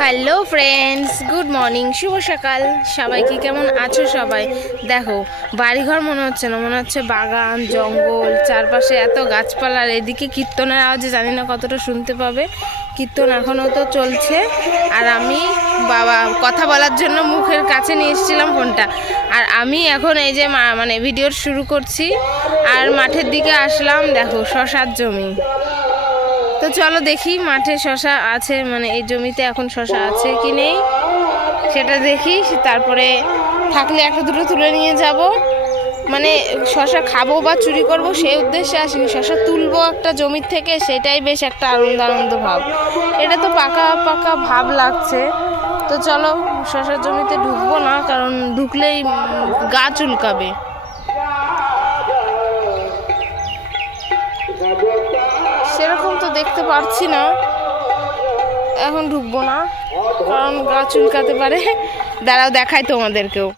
Hello friends, good morning, শুভ সকাল। সবাইকে কেমন আছো? সবাই দেখো, বাড়িঘর মনে হচ্ছে না, মনে হচ্ছে বাগান, জঙ্গল, চারপাশে এত গাছপালার। এদিকে কীর্তনের আওয়াজে জানি না কতটা শুনতে পাবে। কীর্তন এখনও তো চলছে, আর আমি বাবা কথা বলার জন্য মুখের কাছে নিয়ে এসেছিলাম ফোনটা। আর আমি এখন এই যে মানে ভিডিও শুরু করছি, আর মাঠের দিকে আসলাম। দেখো শশার জমি। তো চলো দেখি মাঠে শশা আছে, মানে এই জমিতে এখন শশা আছে কি নেই সেটা দেখি। তারপরে থাকলে একটা দুটো তুলে নিয়ে যাব। মানে শশা খাবো বা চুরি করব সেই উদ্দেশ্যে আসিনি, শশা তুলবো একটা জমির থেকে, সেটাই বেশ একটা আনন্দ ভাব। এটা তো পাকা পাকা ভাব লাগছে। তো চলো, শশার জমিতে ঢুকবো না, কারণ ঢুকলেই গা চুলকাবে। সেরকম তো দেখতে পারছি না, এখন ঢুকবো না কারণ গা চুলকাতে পারে। দাঁড়াও দেখাই তোমাদেরকেও।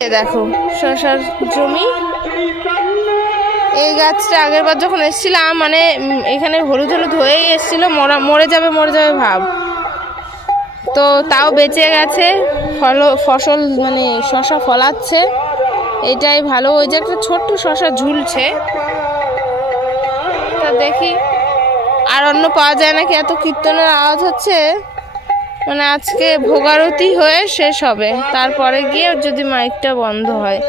দেখো শশার জমি। এই গাছটা আগের বার যখন এসেছিলাম, মানে এখানে হলুদ হলুদ হয়েই এসেছিল, মরে যাবে ভাব। তো তাও বেঁচে গেছে, ফসল মানে শশা ফলাচ্ছে, এটাই ভালো। ওই যে একটা ছোট্ট শশা ঝুলছে, তা দেখি। আর অন্য পাওয়া যায় নাকি, এত কীর্তনের আওয়াজ হচ্ছে। মানে আজকে ভোগারতি হয়ে শেষ হবে, তারপরে গিয়ে যদি মাইকটা বন্ধ হয়।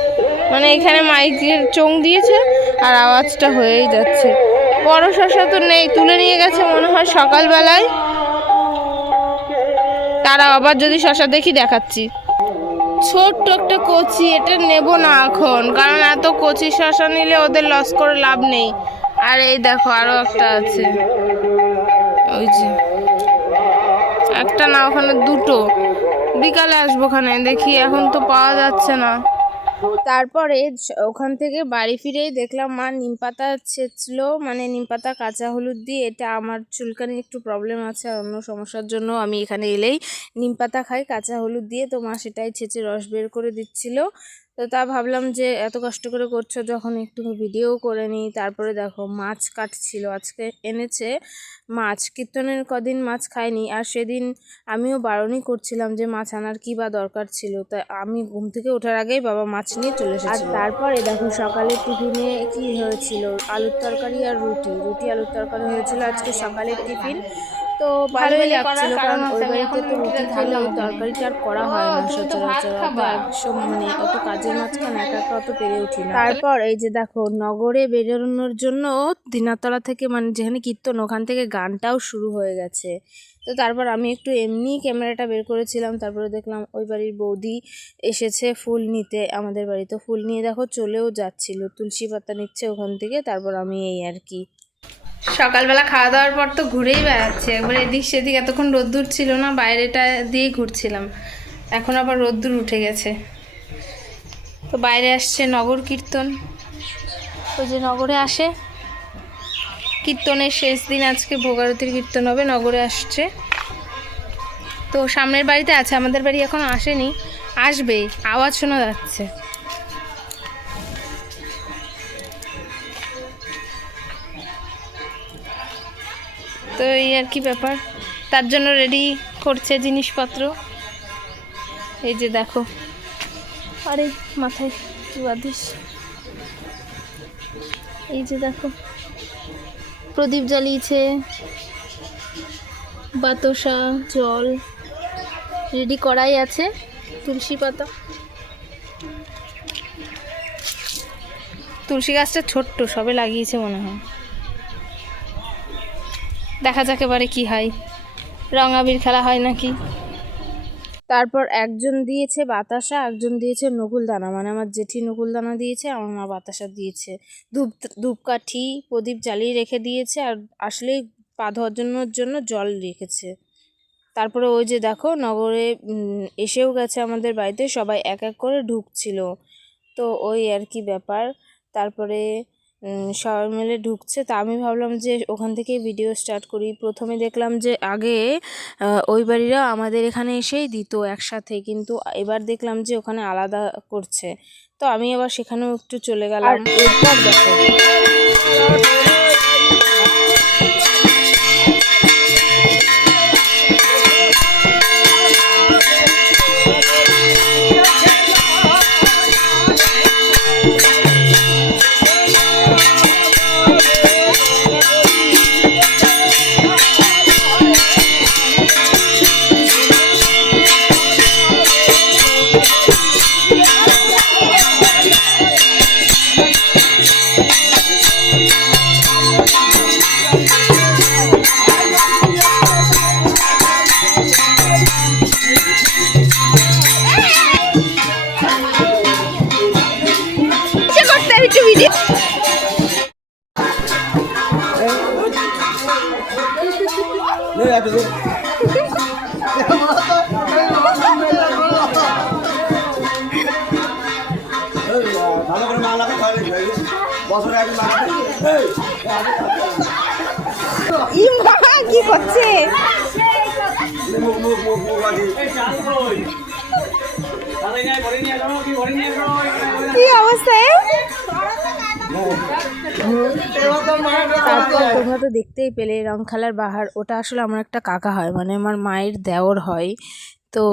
মানে এখানে মাইকের চোং দিয়েছে আর আওয়াজটা হয়েই যাচ্ছে। বড় শশা তো নেই, তুলে নিয়ে গেছে মনে হয় সকালবেলায়। তারা আবার যদি শশা দেখি দেখাচ্ছি। ছোট্ট একটা কচি, এটা নেব না এখন, কারণ এত কচি শশা নিলে ওদের লস করে লাভ নেই। আর এই দেখো আরো একটা আছে, ওই যে একটা না, ওখানে দুটো। বিকালে আসবো ওখানে দেখি, এখন তো পাওয়া যাচ্ছে না। তারপরে ওখান থেকে বাড়ি ফিরেই দেখলাম মা নিম পাতা ছেঁচলো, মানে নিম পাতা কাঁচা হলুদ দিয়ে। এটা আমার চুলকানির একটু প্রবলেম আছে, আর অন্য সমস্যার জন্য আমি এখানে এলেই নিম পাতা খাই কাঁচা হলুদ দিয়ে। তো মা সেটাই ছেঁচে রস বের করে দিচ্ছিল। তো তা ভাবলাম যে এত কষ্ট করে করছো যখন, একটু ভিডিও করে নিই। তারপরে দেখো মাছ কাটছিল, আজকে এনেছে মাছ। কীর্তনের কদিন মাছ খাইনি, আর সেদিন আমিও বারণই করছিলাম যে মাছ আনার কী বা দরকার ছিল। তাই আমি ঘুম থেকে ওঠার আগেই বাবা মাছ নিয়ে চলে এসেছিল। আর তারপরে দেখো সকালের টিফিনে কি হয়েছিল, আলুর তরকারি আর রুটি আলুর তরকারি হয়েছিল আজকে সকালের টিফিন। তো ভালোই লাগছিল, কারণ ওই বাড়িতে তো রুটি থাকলে ওই তরকারিটা আর করা হয় না সচরাচর। একদম মানে অত কাজের মাঝখানে একা একা অত পেরে উঠি না। তারপর এই যে দেখো নগরে বেরোনোর জন্য দিনাতলা থেকে, মানে যেখানে কীর্তন, ওখান থেকে গানটাও শুরু হয়ে গেছে। তো তারপর আমি একটু এমনি ক্যামেরাটা বের করেছিলাম। তারপরে দেখলাম ওই বাড়ির বৌদি এসেছে ফুল নিতে আমাদের বাড়িতে। ফুল নিয়ে দেখো চলেও যাচ্ছিল, তুলসী পাতা নিচ্ছে ওখান থেকে। তারপর আমি এই আর কি সকালবেলা খাওয়া দাওয়ার পর তো ঘুরেই বেড়াচ্ছে একবার এদিক সেদিক। এতক্ষণ রোদ্দুর ছিল না, বাইরেটা দিয়েই ঘুরছিলাম। এখন আবার রোদ্দুর উঠে গেছে। তো বাইরে আসছে নগর কীর্তন, ওই যে নগরে আসে কীর্তনের শেষ দিন, আজকে ভোগারতির কীর্তন হবে, নগরে আসছে। তো সামনের বাড়িতে আছে, আমাদের বাড়ি এখনো আসেনি, আসবে, আওয়াজ শোনা যাচ্ছে। তো এই আর কি ব্যাপার, তার জন্য রেডি করছে জিনিসপত্র। এই যে দেখো, আরে মাথায় কি বাঁধিস, এই যে দেখো প্রদীপ জ্বালিয়েছে, বাতাসা, জল রেডি করাই আছে, তুলসী পাতা। তুলসী গাছটা ছোট্ট, সবে লাগিয়েছে মনে হয়। দেখা যাক এবারে কি হয়, রং আবির খেলা হয় নাকি। তারপর একজন দিয়েছে বাতাসা, একজন দিয়েছে নকুলদানা, মানে আমার জেঠি নকুলদানা দিয়েছে, আমার মা বাতাসা দিয়েছে। ধূপকাঠি প্রদীপ জ্বালিয়ে রেখে দিয়েছে, আর আসলেই পা ধোয়ার জন্য জল রেখেছে। তারপরে ওই যে দেখো নগরে এসেও গেছে আমাদের বাড়িতে, সবাই এক এক করে ঢুকছিল। তো ওই আর কি ব্যাপার। তারপরে সবাই মিলে ঢুকছে, তা আমি ভাবলাম যে ওখান থেকে ভিডিও স্টার্ট করি। প্রথমে দেখলাম যে আগে ওই বাড়িরা আমাদের এখানে এসেই দিত একসাথে, কিন্তু এবার দেখলাম যে ওখানে আলাদা করছে। তো আমি আবার সেখানেও একটু চলে গেলাম। এরপর দেখো করছে। কি অবস্থা? তারপর তোমরা তো দেখতেই পেলে রং খেলার বাহার। ওটা আসলে আমার একটা কাকা হয়, মানে আমার মায়ের দেওর হয়। তো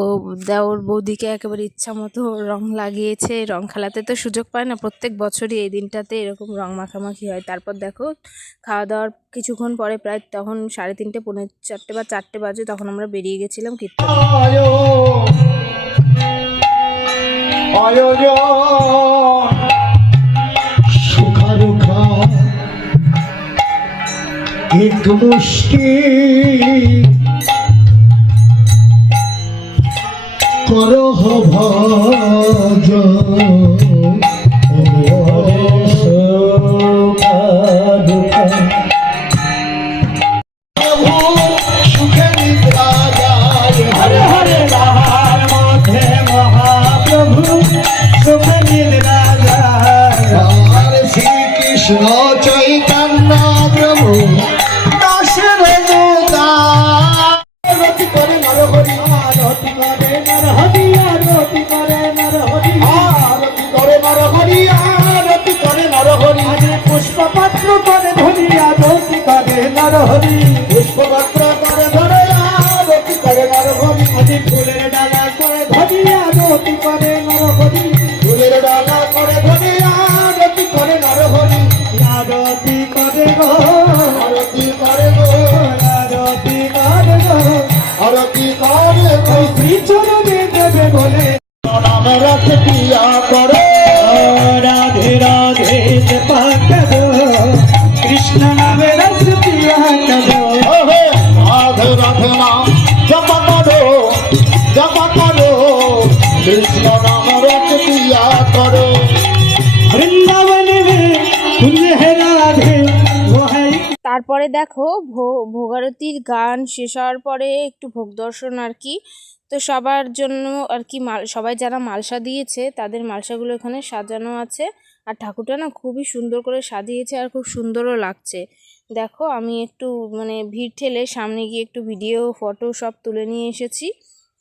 দেওর বৌদিকে একেবারে ইচ্ছা মতো রং লাগিয়েছে। রং খেলাতে তো সুযোগ পায় না, প্রত্যেক বছরই এই দিনটাতে এরকম রং মাখামাখি হয়। তারপর দেখো খাওয়া দাওয়ার কিছুক্ষণ পরে, প্রায় তখন 3:30 পৌনে 4 বা 4 বাজে, তখন আমরা বেরিয়ে গেছিলাম কীর্তন। एक मुष्टि करो भज सुखे निद्रा जाय हरे हरे बाहर माथे महाप्रभु सुख निद्रा जाय श्री कृष्ण चैतन्य प्रभु पुष्पपत्र करे धनिया धोती करे नरहरि पुष्पपत्र करे धनिया धोती करे नरहरि अति फूलेर डाला करे धनिया धोती करे नरहरि फूलेर डाला करे धनिया धोती करे नरहरि आरती करे गो आरती करे गो आरती करे गो आरती करे गो श्री चरणे देवे बोले नाम रख पिया करे राधे राधे जपत कृष्ण नाम रस पिया करो राधे राधे नाम जप करो कृष्ण नाम रस पिया करो वृंदावन में कुंज है राधे वो है। তারপরে দেখো ভোগারতির গান শেষ হওয়ার পরে একটু ভোগ দর্শন আর কি। তো সবার জন্য আর কি সবাই যারা মালসা দিয়েছে তাদের মালসাগুলো এখানে সাজানো আছে। আর ঠাকুরটা না খুবই সুন্দর করে সাজিয়েছে আর খুব সুন্দরও লাগছে। দেখো আমি একটু মানে ভিড় ঠেলে সামনে গিয়ে একটু ভিডিও ফটো সব তুলে নিয়ে এসেছি।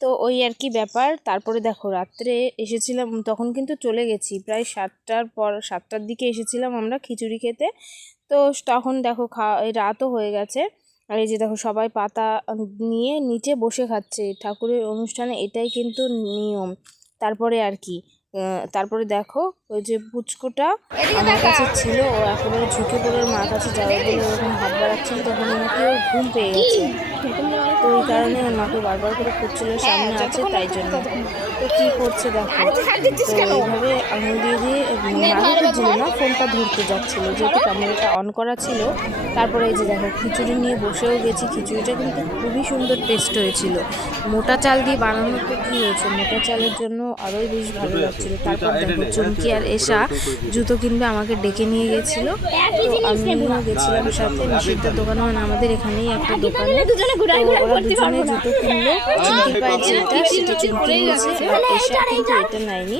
তো ওই আর কি ব্যাপার। তারপরে দেখো রাত্রে এসেছিলাম, তখন কিন্তু চলে গেছি প্রায় 7টার দিকে এসেছিলাম আমরা খিচুড়ি খেতে। তো তখন দেখো রাতও হয়ে গেছে। আর এই যে দেখো সবাই পাতা নিয়ে নিচে বসে খাচ্ছে ঠাকুরের অনুষ্ঠানে, এটাই কিন্তু নিয়ম। তারপরে আর কি তারপরে দেখো ওই যে পুচকোটা আমার কাছে ছিল, ও একেবারে ঝুঁকে পড়ে মার কাছে যাবে বলে ওরকম হাত বাড়াচ্ছিল, তখন ওনাকে ঘুম পেয়ে গেছে। তো ওই কারণে ওর মাকে বারবার করে খুঁজছিল, সামনে আছে তাই জন্য। তো কী করছে দেখো, তো এইভাবে আঙুল দিয়ে দিয়ে মাকে খুঁজছিল না, ফোনটা ধরতে যাচ্ছিলো যেহেতু ক্যামেরাটা অন করা ছিল। তারপরে এই যে দেখো খিচুড়ি নিয়ে বসেও গেছি। খিচুড়িটা কিন্তু খুবই সুন্দর টেস্ট হয়েছিল। মোটা চাল দিয়ে বানানো তো কী হয়েছে, মোটা চালের জন্য আরোই বেশ ভালো লাগছিল। তারপর দেখো চুমকি আর এসা জুতো কিনবে আমাকে ডেকে নিয়ে গেছিলো। তো আমিও গেছিলাম সাথে নিষিদ্ধ দোকানে, মানে আমাদের এখানেই একটা দোকানে। তো ওরা দুজনে জুতো কিনলো। চুমকির পায়ে যেটা সেটা চুমকি নিয়েছে, আর এসা কিন্তু এটা নেয়নি।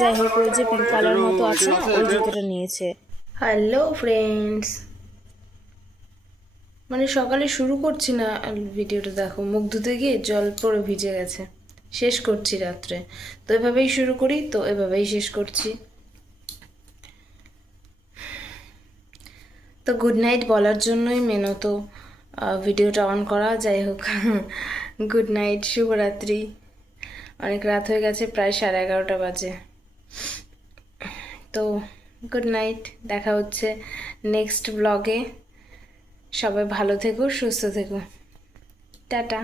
যাই হোক ওই যে পিঙ্ক কালার মতো আছে ওই জুতোটা নিয়েছে। হ্যালো ফ্রেন্ডস, মানে সকালে শুরু করছি না ভিডিওটা, দেখো মুখ ধুতে গিয়ে জল পড়ে ভিজে গেছে। শেষ করছি রাত্রে, তো এভাবেই শুরু করি, তো এভাবেই শেষ করছি। তো গুড নাইট বলার জন্যই মেনত ভিডিওটা অন করা। যাই হোক গুড নাইট, শুভরাত্রি। অনেক রাত হয়ে গেছে, প্রায় 11:30 বাজে। তো গুড নাইট, দেখা হচ্ছে নেক্সট ব্লগে। সবাই ভালো থেকো, সুস্থ থেকো, টাটা।